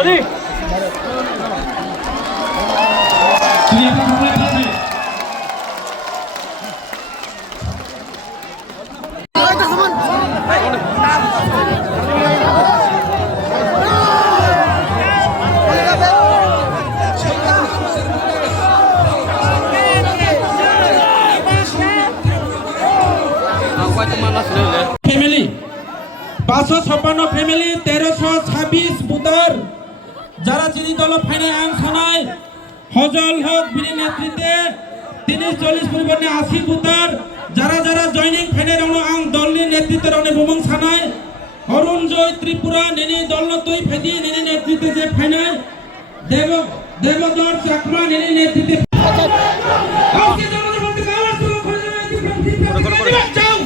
Family 556 family 1326 बुतार যারা চিনি দল ফাইনে আইন থানায় হজল হক বিনি নেতৃত্বে 340 পরিবর্তে 80 বুতার যারা যারা জয়নিং ফাইনে রণ আং দলনি নেতৃত্বে রণে বুমং থানায় অরুণ জয় ত্রিপুরা নেনি দল তুই ফেদি নেনি নেতৃত্বে যে ফাইনে দেবদর চাকমা নেনি নেতৃত্বে আজকে জনগণের মধ্যে গাওয়ার শুরু করে যাও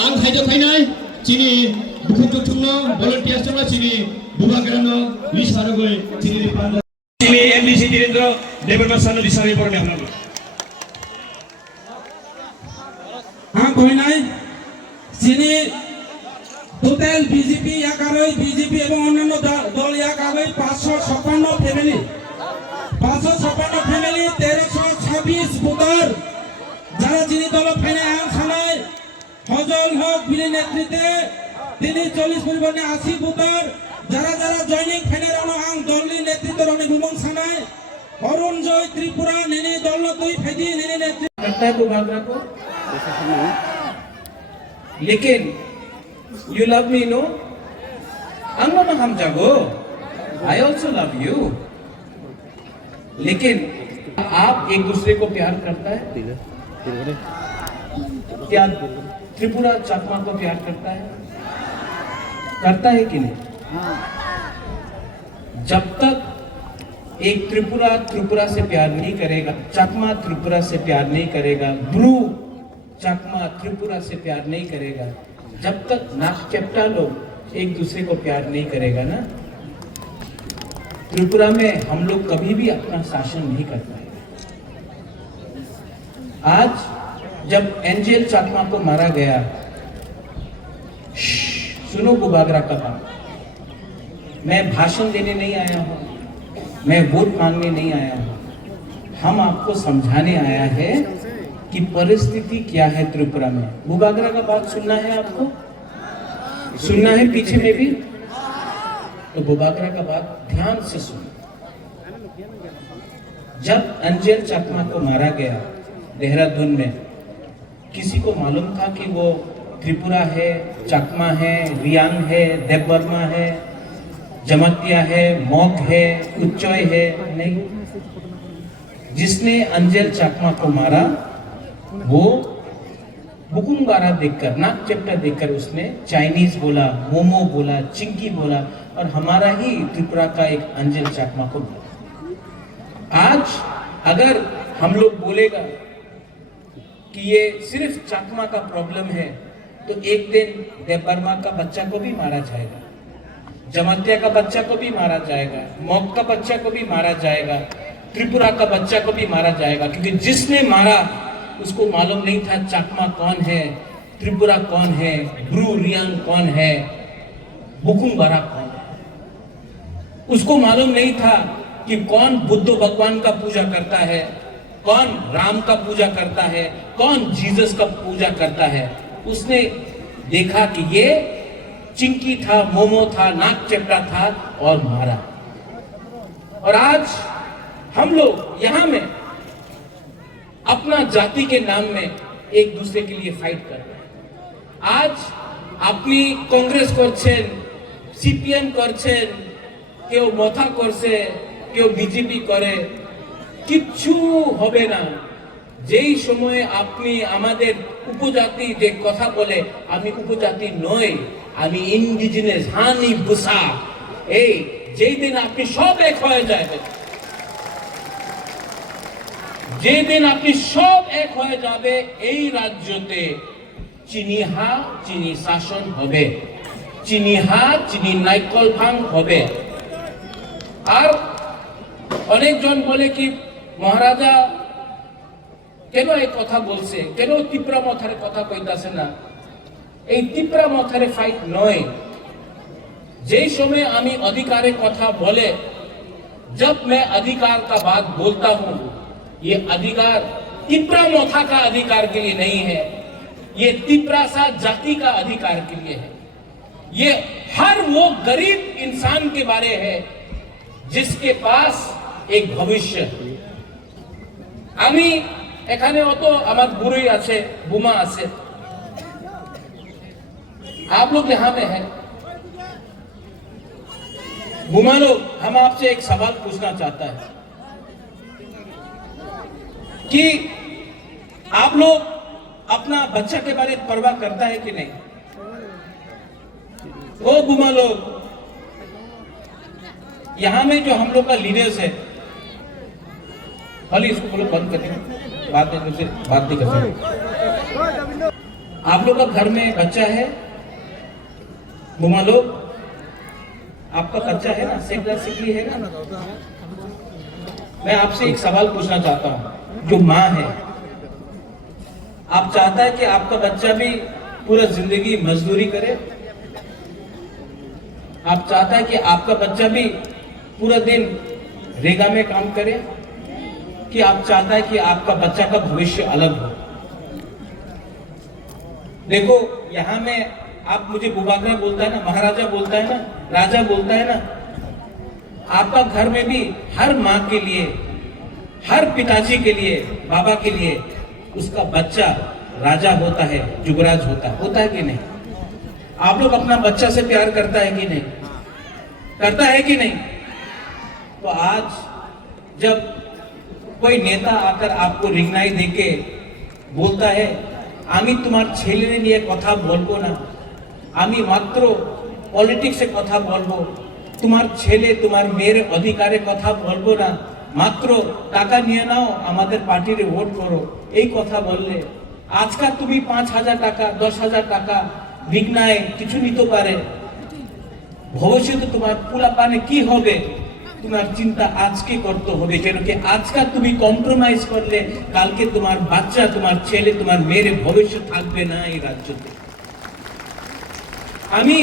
ang hajo khainai chini bukhuk thungno volunteers chungna chini bubagrano lisarogoi chini pan chini MDC Direndra Debarma Sanu lisari porne hamna কইনাই চিনি টোটাল বিজেপি একারই বিজেপি এবং অন্যান্য দল একারই 556 ফ্যামিলি 556 ফ্যামিলি 1326 বুতার যারা চিনি দল ফাইনে আইন থানায় হজল হক বিনি নেতৃত্বে 340 পরিবর্তে 80 বুতার যারা যারা জয়নিং ফাইনে রণ আং দলনি নেতৃত্বে রণে বুমং থানায় অরুণ জয় ত্রিপুরা নেনি দল তুই ফেদি নেনি নেতৃত্ব करता है बुबागरा को लेकिन you love me no अंगनो हम जागो I also love you लेकिन आप एक दूसरे को प्यार करता है क्या त्रिपुरा चाकमा को प्यार करता है कि नहीं जब तक एक त्रिपुरा से प्यार नहीं करेगा चाकमा त्रिपुरा से प्यार नहीं करेगा ब्रू चाकमा त्रिपुरा से प्यार नहीं करेगा जब तक नाक चपटा लोग एक दूसरे को प्यार नहीं करेगा ना त्रिपुरा में हम लोग कभी भी अपना शासन नहीं कर पाएंगे। आज जब एंजेल चाकमा को मारा गया सुनो बुबागरा का बात मैं भाषण देने नहीं आया हूं मैं वोट मांगने नहीं आया हूं हम आपको समझाने आया है कि परिस्थिति क्या है त्रिपुरा में बुबागरा का बात सुनना है आपको सुनना है पीछे में भी तो बुबागरा का बात ध्यान से सुनो जब अंजेल चाकमा को मारा गया देहरादून में किसी को मालूम था कि वो त्रिपुरा है चाकमा है रियांग है देवबर्मा है जमतिया है मोक है उच्चय है नहीं जिसने अंजेल चाकमा को मारा वो बुकुंगारा देखकर नाक चपटा देखकर उसने चाइनीज बोला मोमो बोला चिंकी बोला और हमारा ही त्रिपुरा का एक अंजेल चाकमा को बोला आज अगर हम लोग बोलेगा कि ये सिर्फ चाकमा का प्रॉब्लम है तो एक दिन देवबर्मा का बच्चा को भी मारा जाएगा जमतिया का बच्चा को भी मारा जाएगा मोक का बच्चा को भी मारा जाएगा त्रिपुरा का बच्चा को भी मारा जाएगा क्योंकि जिसने मारा उसको मालूम नहीं था चाकमा कौन है त्रिपुरा कौन है ब्रू रियांग कौन है बुकुंबारा कौन है उसको मालूम नहीं था कि कौन बुद्ध भगवान का पूजा करता है कौन राम का पूजा करता है कौन जीसस का पूजा करता है उसने देखा कि ये चिंकी था मोमो था नाक चपटा था और मारा और आज हम लोग यहाँ में अपना जाति के नाम में एक दूसरे के लिए फाइट कर रहे हैं आज अपनी कांग्रेस करছেন সিপিএম করছেন কেউ মাথা করছে কেউ বিজেপি করে কিচ্ছু হবে না যেই সময়ে আপনি আমাদের উপজাতি যে কথা বলে আমি উপজাতি নই আমি ইন্ডিজিনাস হানি বুসা এই যেই দিন আপনি সব এক হয়ে যাবেন যেই দিন আপনি সব এক হয়ে যাবে এই রাজ্যতে চিনিহা চিনি শাসন হবে চিনিহা চিনি নাইকল ভাঙ হবে আর অনেকজন বলে কি মহারাজা কেন এই কথা বলছে, কেন তিপ্রা মথারে কথা কইতাছে না? এই তিপ্রা মথারে ফাইট নয়। যেই সময় আমি अधिकारे কথা बोले, जब मैं अधिकार का बात बोलता हूं, ये अधिकार तिप्रा मोथा का अधिकार के लिए नहीं है, ये तिप्रा सा जाति का अधिकार के लिए है। ये हर वो गरीब इंसान के बारे है जिसके पास एक भविष्य है। আমি এখানে অত আমার বুড়ি আছে, বুমা আছে, आप लोग यहाँ पे हैं। बुमा लोग, हम आपसे एक सवाल पूछना चाहता है कि आप लोग अपना बच्चा के बारे में परवाह करता है कि नहीं? वो बुमा लोग, यहां में जो हम लोग का लीडर्स है, भले इसको बोलो बंद कर दें, बाद में मुझसे बात नहीं कर सकते। आप लोग का घर में बच्चा है, बुमा लोग, आपका बच्चा है ना, सिकली है ना? मैं आपसे एक सवाल पूछना चाहता हूं, जो माँ है, आप चाहता है कि आपका बच्चा भी पूरा जिंदगी मजदूरी करे? आप चाहता है कि आपका बच्चा भी पूरा दिन रेगा में काम करे? कि आप चाहता है कि आपका बच्चा का भविष्य अलग हो? देखो, यहां में आप मुझे बुबागरा बोलता है ना, महाराजा बोलता है ना, राजा बोलता है ना, आपका घर में भी हर माँ के लिए, हर पिताजी के लिए, बाबा के लिए उसका बच्चा राजा होता है, युवराज होता है कि नहीं? आप लोग अपना बच्चा से प्यार करता है कि नहीं? करता है कि नहीं? तो आज जब कोई नेता आकर आपको रिगनाई देके बोलता है, आमी तुम्हार छेले निये कथा बोलबो ना, आमी मात्र पॉलिटिक्स कथा बोलबो, तुम्हार छेले तुम्हार मेयर अधिकारे कथा बोलबो ना, मात्र टाका निये नाओ, आमादेर पार्टीरे वोट करो, এই কথা বললে আজকা তুমি 5,000 টাকা 10,000 টাকা বিঘ্নায় কিছু নিতে পারে, ভবিষ্যতে তোমার পোলাপানে কি হবে তোমার চিন্তা আজকে করতে হবে। কেন কি আজকা তুমি কম্প্রোমাইজ করলে কালকে তোমার বাচ্চা, তোমার ছেলে, তোমার মেয়ের ভবিষ্যৎ থাকবে না এই রাজ্যতে। আমি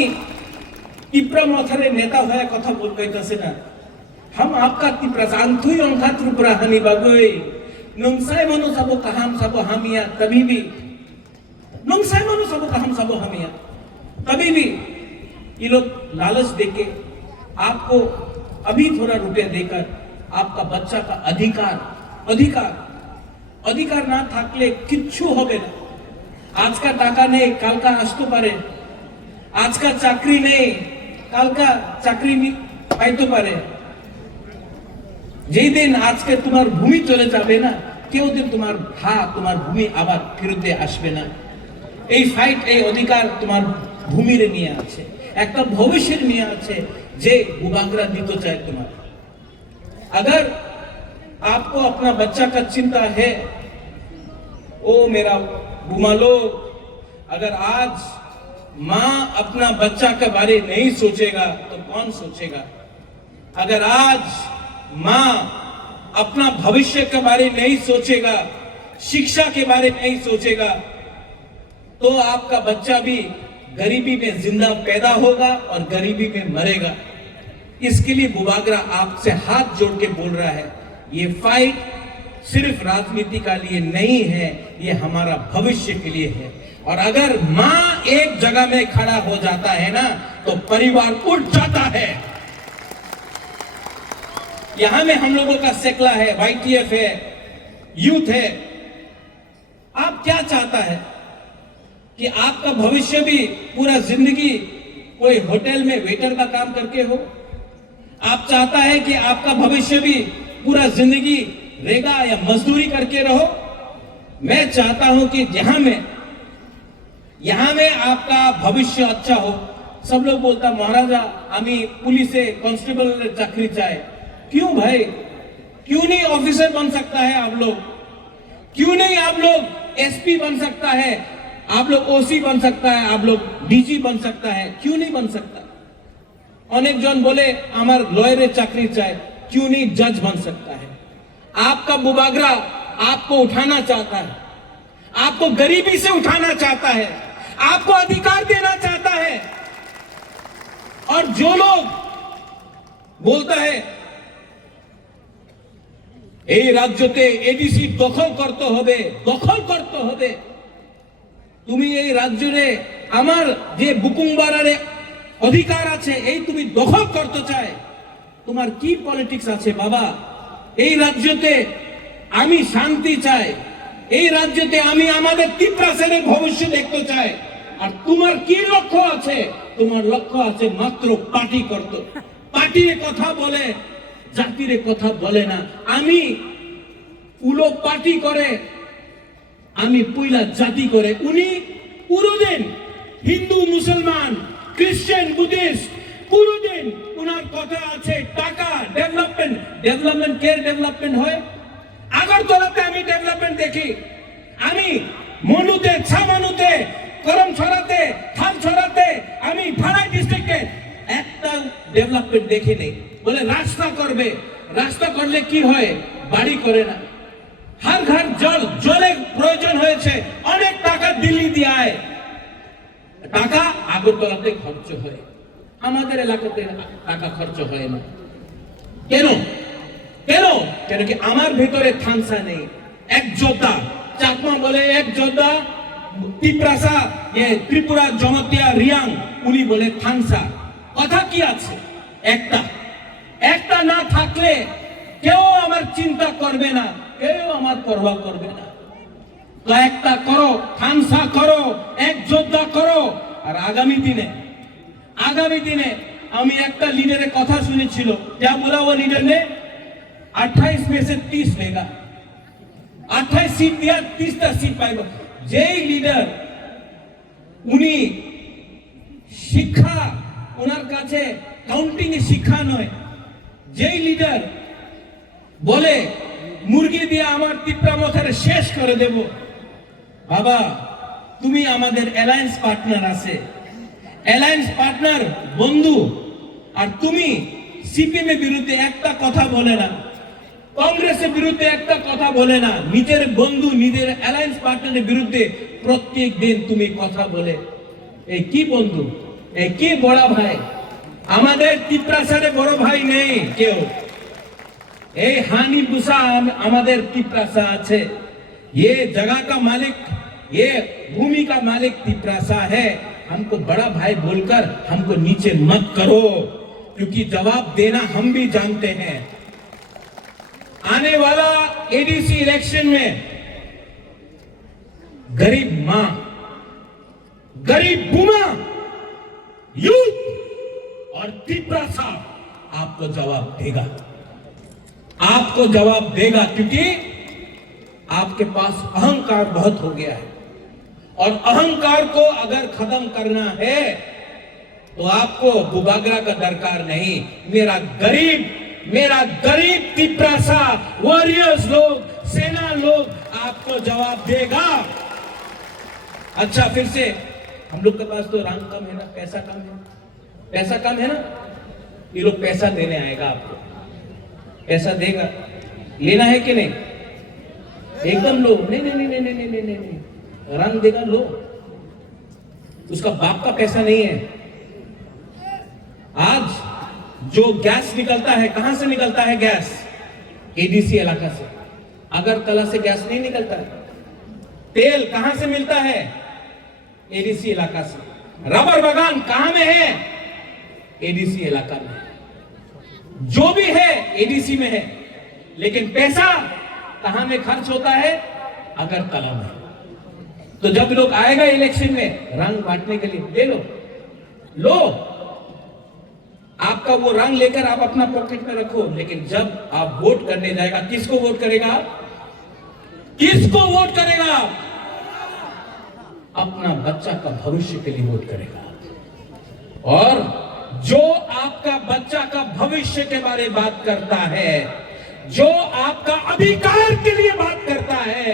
তিপ্রা মথারে নেতা হয়ে কথা বলতেছে না, हम आपका तिप्रा जानथुई अंखा त्रिपुरा हानि बागोई नंसाय मनो सबो कहाम सबो हमिया, तभी भी नंसाय मनो सबो कहाम सबो हमिया, तभी भी ये लोग लालच देके आपको अभी थोड़ा रुपया देकर आपका बच्चा का अधिकार ना থাকলে কিচ্ছু হবে না। আজকা টাকা নেই, কালকা আসতে পারে, আজকা চাকরি নেই, কালকা চাকরি পাইতে পারে। যেই দিন আজকে তোমার ভূমি চলে যাবে না, কেউ দিন তোমার তোমার ভূমি আবার ফিরতে আসবে না। এই ফাইট, এই অধিকার তোমার ভূমির নিয়ে আছে, একটা ভবিষ্যের নিয়ে আছে যে बुबागरा दीतो चाहे तुम्हारा। अगर आपको अपना बच्चा का चिंता है, ओ मेरा बुमा लोग, अगर आज माँ अपना बच्चा के बारे नहीं सोचेगा तो कौन सोचेगा? अगर आज माँ अपना भविष्य के बारे नहीं सोचेगा, शिक्षा के बारे नहीं सोचेगा, तो आपका बच्चा भी गरीबी में जिंदा पैदा होगा और गरीबी में मरेगा। इसके लिए बुबागरा आपसे हाथ जोड़ के बोल रहा है, ये फाइट सिर्फ राजनीति का लिए नहीं है, ये हमारा भविष्य के लिए है। और अगर माँ एक जगह में खड़ा हो जाता है ना, तो परिवार उठ जाता है। यहां में हम लोगों का सेकला है, YTF है, यूथ है। आप क्या चाहता है कि आपका भविष्य भी पूरा जिंदगी कोई होटल में वेटर का काम करके हो? आप चाहता है कि आपका भविष्य भी पूरा जिंदगी रेगा या मजदूरी करके रहो? मैं चाहता हूं कि यहां में आपका भविष्य अच्छा हो। सब लोग बोलता महाराजा आमी पुलिसे कांस्टेबल चाकरी चाहे। क्यों भाई, क्यों नहीं ऑफिसर बन सकता है आप लोग? क्यों नहीं आप लोग SP बन सकता है, आप लोग OC बन सकता है, आप लोग DG बन सकता है? क्यों नहीं बन सकता? अनेक जन बोले हमार लॉयर चाकरी चाहे, क्यों नहीं जज बन सकता है? आपका बुबागरा आपको उठाना चाहता है, आपको गरीबी से उठाना चाहता है, आपको अधिकार देना चाहता है। और जो लोग बोलता है এই রাজ্যতে এডিসি দখল করতে হবে, তুমি এই রাজ্যে আমার যে বুকুংবারারে অধিকার আছে এই তুমি দখল করতে চায়, তোমার কি পলিটিক্স আছে বাবা? এই রাজ্যতে আমি শান্তি চাই, এই রাজ্যতে আমি আমাদের তিপ্রাসের ভবিষ্যৎ দেখতে চাই। আর তোমার কি লক্ষ্য আছে? তোমার লক্ষ্য আছে মাত্র পার্টি করতে, পার্টির কথা বলে, জাতির কথা বলে না। আমি উলো পার্টি করে, আমি পুইলা জাতি করে। উনি পুরোদিন হিন্দু মুসলমান খ্রিস্টান বুদ্ধিস্ট পুরোদিন উনার কথা আছে টাকা ডেভেলপমেন্ট কে ডেভেলপমেন্ট হয়? আগরতলাতে আমি ডেভেলপমেন্ট দেখি, আমি মনুতে ছামানুতে করমছড়াতে থালছড়াতে আমি ভাড়াই ডিস্ট্রিক্টে একটা ডেভেলপমেন্ট দেখি নেই। বলে রাস্তা করবে, রাস্তা করলে কি হয়? বাড়ি করে না। হর ঘর জলের প্রয়োজন হয়েছে, অনেক টাকা দিল্লি দিয়ে আয়, টাকা আগরতলাতে খরচ হয়, আমাদের এলাকাতে টাকা খরচ হয় না। কেন? কেন কি আমার ভিতরে থানসা নেই। এক যোদ্ধা, চাকমা বলে এক যোদ্ধা, তিপ্রাসা ত্রিপুরা জনতিয়া রিয়াং উনি বলে থানসা। কথা কি আছে? একটা না থাকলে কেউ আমার চিন্তা করবে না, কেউ আমার পরোয়া করবে না। তো একটা করো, থানসা করো, এক যোদ্ধা করো। আর আগামী দিনে আমি একটা লিডারের কথা শুনেছিল, যা বলা वो लीडर ने 28 में से 30 लेगा, 28 सीट दिया, 30টা सीट পাইব। যেই লিডার উনি শিক্ষা ওনার কাছে কাউন্টিং এ শিক্ষা নয়, যেই লিডার বলে মুরগি দিয়ে আমার তিপ্রা মথারে শেষ করে দেব, বাবা তুমি আমাদের অ্যালায়েন্স পার্টনার আছে, অ্যালায়েন্স পার্টনার বন্ধু। আর তুমি সিপিএম এর বিরুদ্ধে একটা কথা বলে না, কংগ্রেসের বিরুদ্ধে একটা কথা বলে না, নিজের বন্ধু নিজের অ্যালায়েন্স পার্টনারের বিরুদ্ধে প্রত্যেক দিন তুমি কথা বলে। এই কি বন্ধু? এই কি বড় ভাই? আমাদের তিপ্রাসারে বড় ভাই নেই কেউ। এই हानि बुसा আমাদের তিপ্রাসা আছে। ये जगह का मालिक, ये भूमि का मालिक तिप्रासा है। हमको बड़ा भाई बोलकर हमको नीचे मत करो, क्योंकि जवाब देना हम भी जानते हैं। आने वाला एडीसी इलेक्शन में गरीब मां, गरीब बुमा, यूथ और तिप्रासा आपको जवाब देगा, क्योंकि आपके पास अहंकार बहुत हो गया है। और अहंकार को अगर खत्म करना है तो आपको बुबागरा का दरकार नहीं। मेरा गरीब तिप्रासा वॉरियर्स लोग, सेना लोग आपको जवाब देगा। अच्छा, फिर से हम लोग के पास तो रंग कम है ना, पैसा कम है ना। ये लोग पैसा देने आएगा, आपको पैसा देगा, लेना है कि नहीं? एकदम लो। नहीं, रंग देगा, लो। उसका बाप का पैसा नहीं है। आज जो गैस निकलता है, कहां से निकलता है गैस? एडीसी इलाका से। अगरतला से गैस नहीं निकलता है। तेल कहां से मिलता है? एडीसी इलाका से। रबर बागान कहां में है? एडीसी इलाका में। जो भी है एडीसी में है, लेकिन पैसा कहां में खर्च होता है? अगरतला में। तो जब लोग आएगा इलेक्शन में रंग बांटने के लिए, ले लो, आपका वो रंग लेकर आप अपना पॉकेट में रखो। लेकिन जब आप वोट करने जाएगा, किसको वोट करेगा? अपना बच्चा का भविष्य के लिए वोट करेगा। और जो आपका बच्चा का भविष्य के बारे में बात करता है, जो आपका अधिकार के लिए बात करता है,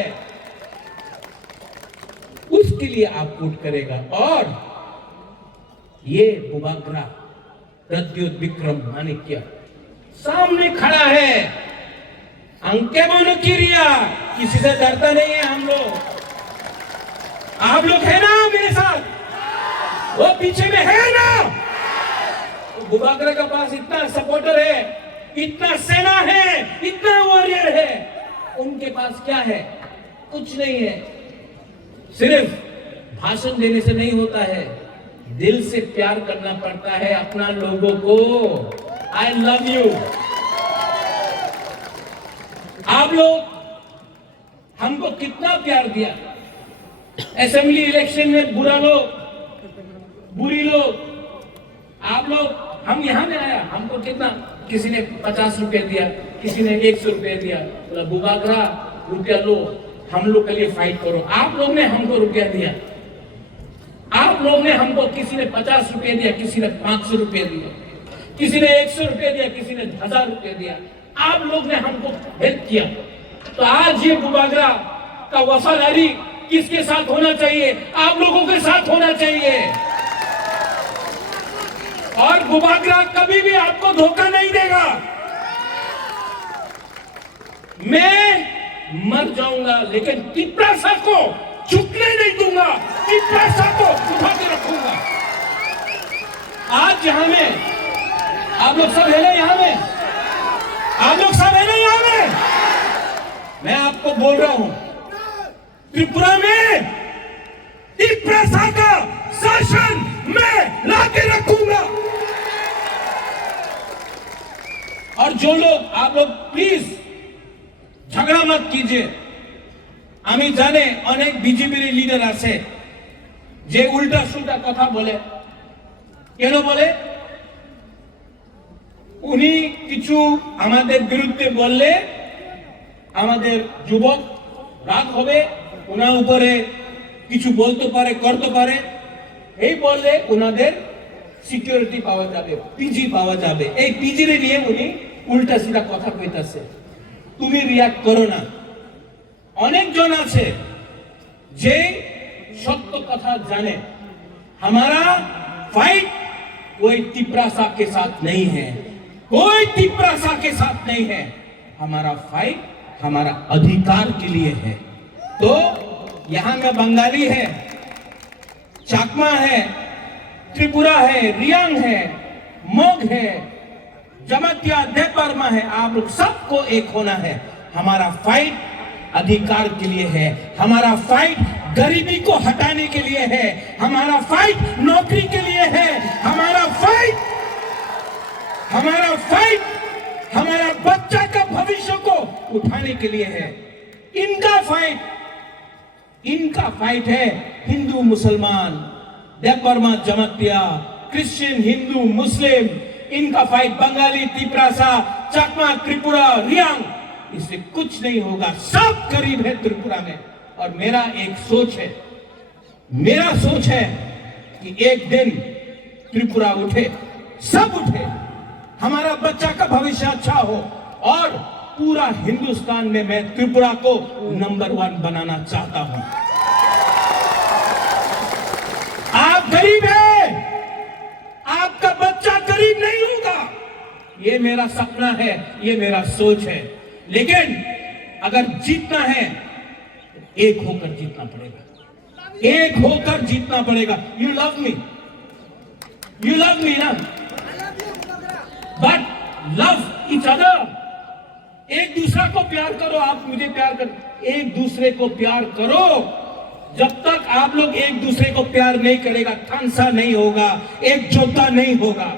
उसके लिए आप वोट करेगा। और ये बुबागरा प्रद्योत विक्रम माणिक्य सामने खड़ा है। अंके बोनो किरिया, किसी से डरता नहीं है हम लोग। आप लोग है ना मेरे साथ? वो पीछे में है ना? बुबाकरा के पास इतना सपोर्टर है, इतना सेना है, इतना वॉरियर है, उनके पास क्या है? कुछ नहीं है। सिर्फ भाषण देने से नहीं होता है, दिल से प्यार करना पड़ता है अपना लोगों को। I love you. आप लोग हमको कितना प्यार दिया। असेंबली इलेक्शन में बुरा लोग, बुरी लोग, आप लोग, हम यहां में आया, हमको कितना, किसी ने 50 रुपए दिया, किसी ने 100 रुपए दिया, बोला बुबाकरा रुपया लो, हम लोग के लिए फाइट करो। आप लोग ने हमको रुपया दिया, आप लोग ने हमको, किसी ने 50 रुपए दिया, किसी ने 500 रुपए दिया, किसी ने 100 रुपए दिया, किसी ने 1000 रुपए दिया। आप लोग ने हमको हेल्प किया। तो आज ये बुबाकरा का वफादारी किसके साथ होना चाहिए? आप लोगों के साथ होना चाहिए। और बुबाकरा कभी भी आपको धोखा नहीं देगा। मैं मर जाऊंगा लेकिन तिपरासा को झुकने नहीं दूंगा, तिपरासा को उठा के रखूंगा। आज यहां में आप लोग सब है ना, यहां में आप लोग सब है ना, यहां में मैं आपको बोल रहा हूं, त्रिपुरा में तिपरासा का शासन मैं लाके रखूंगा। और जो लोग, आप लोग प्लीज झगड़ा मत कीजिए। আমি জানে অনেক বিজেপির লিডার আছে যে উল্টা সুল্টা কথা বলে। কেন বলে? উনি কিছু আমাদের বিরুদ্ধে বললে আমাদের যুবক রাগ হবে, ওনার উপরে কিছু বলতে পারে, করতে পারে, এই বললে ওনাদের সিকিউরিটি পাওয়া যাবে, পিজি পাওয়া যাবে। এই পিজি নিয়ে উনি উল্টা সিধা কথা কইতাছে। তুমি রিয়াক্ট করো না। অনেক জন আছে যে সত্য কথা জানে। हमारा फाइट कोई तिपरासा के साथ नहीं है, कोई तिपरासा के साथ नहीं है। हमारा फाइट हमारा अधिकार के लिए है। तो यहां में बंगाली है, चाकमा है, त्रिपुरा है, रियांग है, मोग है, जमातिया, देवबर्मा है। आप लोग सबको एक होना है। हमारा फाइट अधिकार के लिए है, हमारा फाइट गरीबी को हटाने के लिए है, हमारा फाइट नौकरी के लिए है, हमारा फाइट हमारा बच्चा का भविष्य को उठाने के लिए है। इनका फाइट है हिंदू मुसलमान, देवबर्मा, जमातिया, क्रिश्चियन, हिंदू, मुस्लिम, इनका फाइट बंगाली, तिपरासा, चकमा, त्रिपुरा, रियांग, इससे कुछ नहीं होगा। सब गरीब है त्रिपुरा में। और मेरा एक सोच है, मेरा सोच है कि एक दिन त्रिपुरा उठे, सब उठे, हमारा बच्चा का भविष्य अच्छा हो, और पूरा हिंदुस्तान में मैं त्रिपुरा को नंबर 1 बनाना चाहता हूं। आप गरीब हैं, आपका बच्चा गरीब नहीं होगा, ये मेरा सपना है, ये मेरा सोच है। लेकिन अगर जीतना है, एक होकर जीतना पड़ेगा, एक होकर जीतना पड़ेगा। यू लव मी ना, बट लव ईच अदर। एक दूसरा को प्यार करो, आप मुझे प्यार करो, एक दूसरे को प्यार करो। जब तक आप लोग एक दूसरे को प्यार नहीं करेगा, खानसा नहीं होगा, एकजुटता नहीं होगा।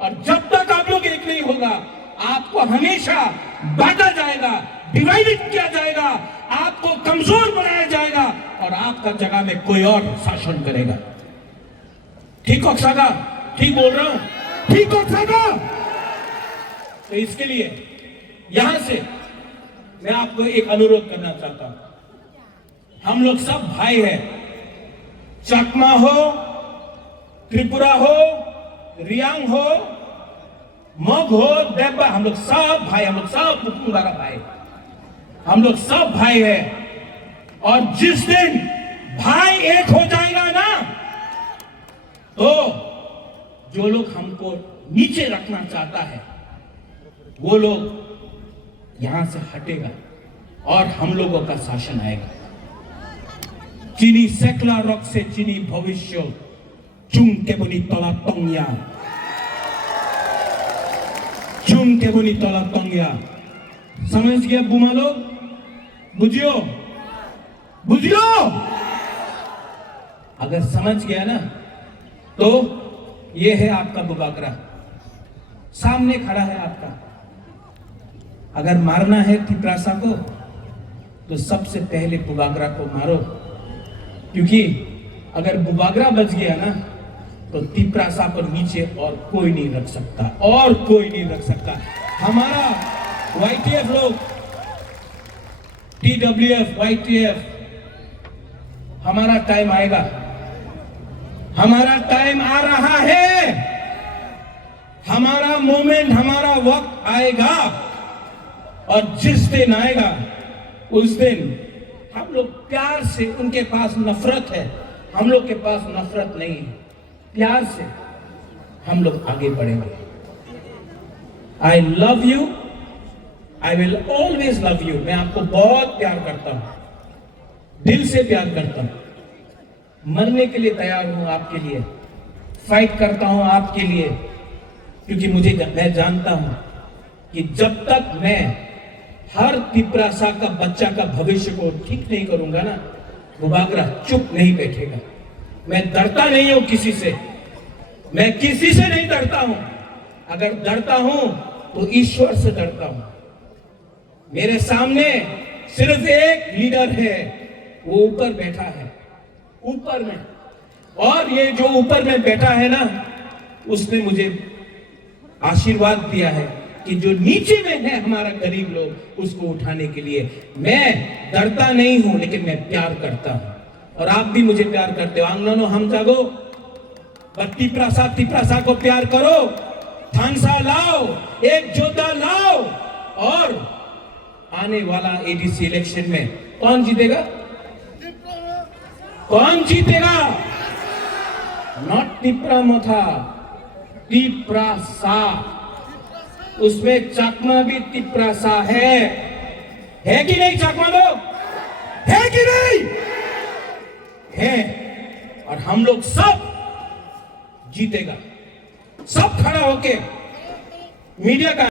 और जब तक आप लोग एक नहीं होगा, आपको हमेशा बांटा जाएगा, डिवाइडेड किया जाएगा, आपको कमजोर बनाया जाएगा, और आपका जगह में कोई और शासन करेगा। ठीक हो सागा? ठीक बोल रहा हूं? ठीक हो सागा? तो इसके लिए यहां से मैं आपको एक अनुरोध करना चाहता हूं। हम लोग सब भाई हैं, चकमा हो, त्रिपुरा हो, रियांग हो, मोग हो, देवबा, हम लोग सब भाई, हम लोग सब कुटुंबारा भाई, हम लोग सब भाई हैं। और जिस दिन भाई एक हो जाएगा ना, तो जो लोग हमको नीचे रखना चाहता है, वो लोग यहां से हटेगा। और हम लोगों का शासन आएगा। चीनी सेकला रॉक से चीनी भविष्य चुम के बनी तला तंगिया, चुम के बनी तला तंगिया। समझ गया बुमा लोग? बुझियो बुझियो। अगर समझ गया ना तो ये है आपका बुबागरा, सामने खड़ा है आपका। अगर मारना है तिपरासा को तो सबसे पहले बुबागरा को मारो, क्योंकि अगर बुबागरा बच गया ना तो तिपरासा को नीचे और कोई नहीं रख सकता, और कोई नहीं रख सकता। हमारा YTF लोग, TWF, YTF, हमारा टाइम आएगा, हमारा टाइम आ रहा है, हमारा मोमेंट, हमारा वक्त आएगा। और जिस दिन आएगा उस दिन हम लोग प्यार से, उनके पास नफरत है, हम लोग के पास नफरत नहीं है, प्यार से हम लोग आगे बढ़ेंगे। I love you, I will always love you. मैं आपको बहुत प्यार करता हूं, दिल से प्यार करता हूं, मरने के लिए तैयार हूं आपके लिए, फाइट करता हूं आपके लिए, क्योंकि मैं जानता हूं कि जब तक मैं हर तिपरासा का बच्चा का भविष्य को ठीक नहीं करूंगा ना, बुबागरा चुप नहीं बैठेगा। मैं डरता नहीं हूं किसी से, मैं किसी से नहीं डरता हूं। अगर डरता हूं तो ईश्वर से डरता हूं। मेरे सामने सिर्फ एक लीडर है, वो ऊपर बैठा है, ऊपर में। और ये जो ऊपर में बैठा है ना, उसने मुझे आशीर्वाद दिया है कि जो नीचे में है हमारा गरीब लोग, उसको उठाने के लिए। मैं डरता नहीं हूं, लेकिन मैं प्यार करता हूं, और आप भी मुझे प्यार करते हो। आंगनों हम जागो, तिपरासा को प्यार करो, थानसा लाओ, एक जोधा लाओ, और आने वाला ADC इलेक्शन में कौन जीतेगा? कौन जीतेगा? नॉट तिपरामोथा, तिपरासा। उसमें चकमा भी तिपरासा है कि नहीं? चकमा लोग है कि नहीं? है। और हम लोग सब जीतेगा, सब खड़ा होके मीडिया का